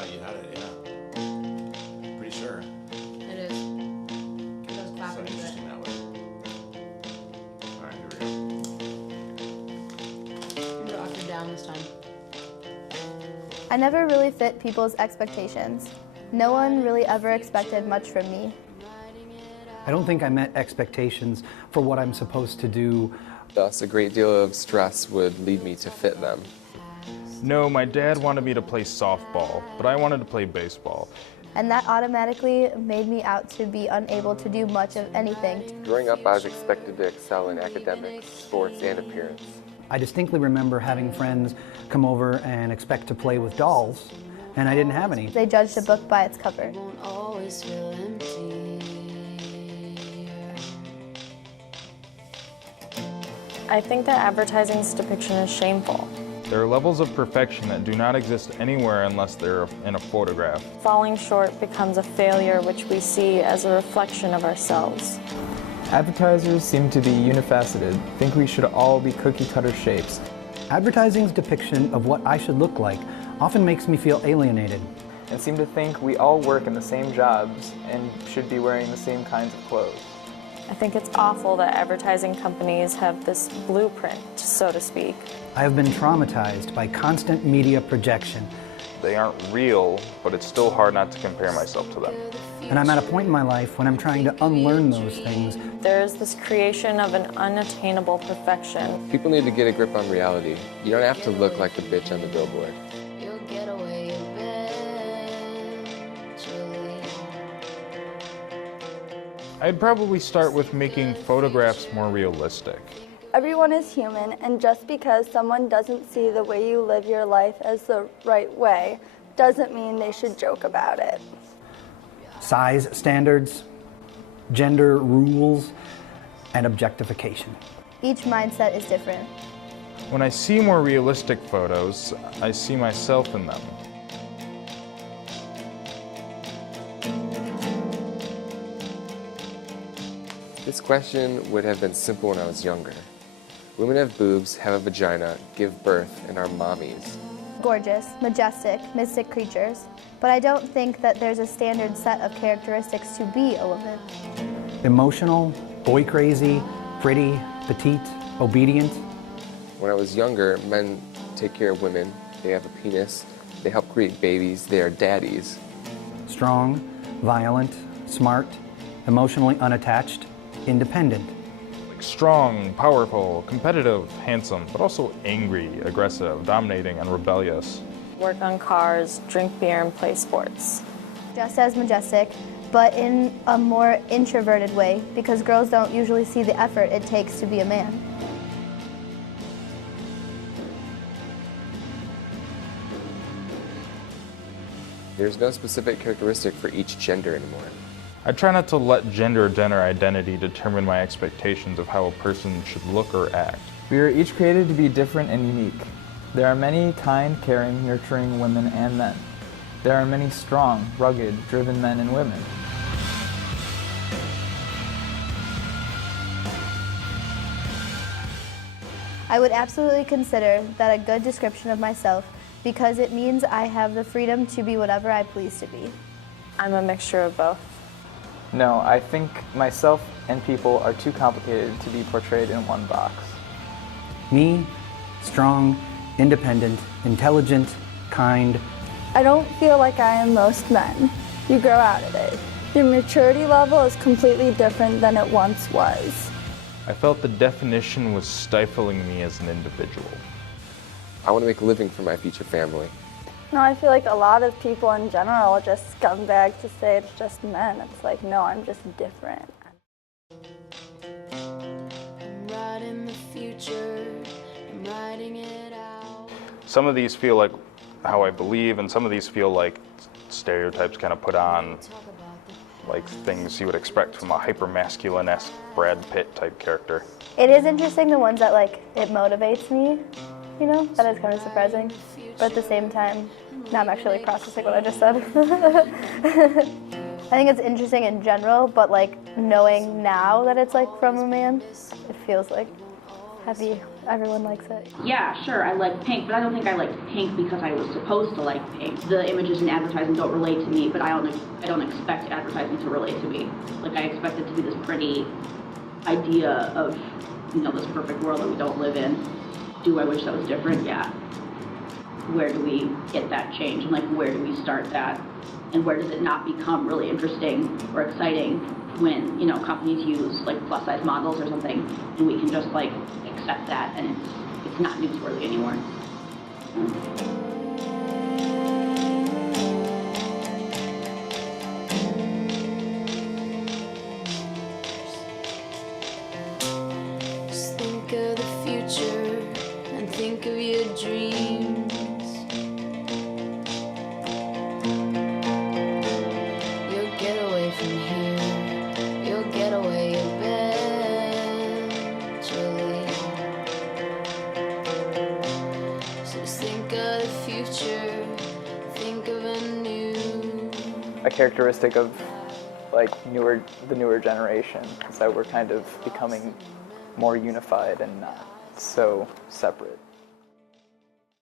thought you had it, yeah. Pretty sure. It is. It does clap So into interesting it. that way. Alright, here we go. You're up or down this time. I never really fit people's expectations. No one really ever expected much from me. I don't think I met expectations for what I'm supposed to do. Thus, a great deal of stress would lead me to fit them. No, my dad wanted me to play softball, but I wanted to play baseball. And that automatically made me out to be unable to do much of anything. Growing up, I was expected to excel in academics, sports, and appearance. I distinctly remember having friends come over and expect to play with dolls, and I didn't have any. They judged a book by its cover. I think that advertising's depiction is shameful. There are levels of perfection that do not exist anywhere unless they're in a photograph. Falling short becomes a failure which we see as a reflection of ourselves. Advertisers seem to be unifaceted, think we should all be cookie-cutter shapes. Advertising's depiction of what I should look like often makes me feel alienated. And seem to think we all work in the same jobs and should be wearing the same kinds of clothes. I think it's awful that advertising companies have this blueprint, so to speak. I have been traumatized by constant media projection. They aren't real, but it's still hard not to compare myself to them. And I'm at a point in my life when I'm trying to unlearn those things. There's this creation of an unattainable perfection. People need to get a grip on reality. You don't have to look like the bitch on the billboard. I'd probably start with making photographs more realistic. Everyone is human, and just because someone doesn't see the way you live your life as the right way doesn't mean they should joke about it. Size standards, gender rules, and objectification. Each mindset is different. When I see more realistic photos, I see myself in them. This question would have been simple when I was younger. Women have boobs, have a vagina, give birth, and are mommies. Gorgeous, majestic, mystic creatures. But I don't think that there's a standard set of characteristics to be a woman. Emotional, boy crazy, pretty, petite, obedient. When I was younger, men take care of women. They have a penis. They help create babies. They are daddies. Strong, violent, smart, emotionally unattached, independent. Like strong, powerful, competitive, handsome, but also angry, aggressive, dominating, and rebellious. Work on cars, drink beer, and play sports. Just as majestic, but in a more introverted way, because girls don't usually see the effort it takes to be a man. There's no specific characteristic for each gender anymore. I try not to let gender or gender identity determine my expectations of how a person should look or act. We are each created to be different and unique. There are many kind, caring, nurturing women and men. There are many strong, rugged, driven men and women. I would absolutely consider that a good description of myself because it means I have the freedom to be whatever I please to be. I'm a mixture of both. No, I think myself and people are too complicated to be portrayed in one box. Me, strong, independent, intelligent, kind. I don't feel like I am most men. You grow out of it. Your maturity level is completely different than it once was. I felt the definition was stifling me as an individual. I want to make a living for my future family. No, I feel like a lot of people in general are just scumbag to say it's just men. It's like, no, I'm just different. Some of these feel like how I believe, and some of these feel like stereotypes kind of put on, like things you would expect from a hyper-masculine-esque Brad Pitt type character. It is interesting, the ones that it motivates me, you know? That is kind of surprising. But at the same time, now I'm actually processing what I just said. I think it's interesting in general, but knowing now that it's from a man, it feels happy everyone likes it. Yeah, sure, I like pink, but I don't think I liked pink because I was supposed to like pink. The images in advertising don't relate to me, but I don't expect advertising to relate to me. Like, I expect it to be this pretty idea of, you know, this perfect world that we don't live in. Do I wish that was different? Yeah. Where do we get that change? And like, where do we start that? And where does it not become really interesting or exciting when, you know, companies use like plus size models or something, and we can just like accept that, and it's not newsworthy anymore. Just think of the future and think of your dreams. You'll get away from here. You'll get away eventually. So just think of the future. Think of a new. A characteristic of like the newer generation is that we're kind of becoming more unified and not so separate.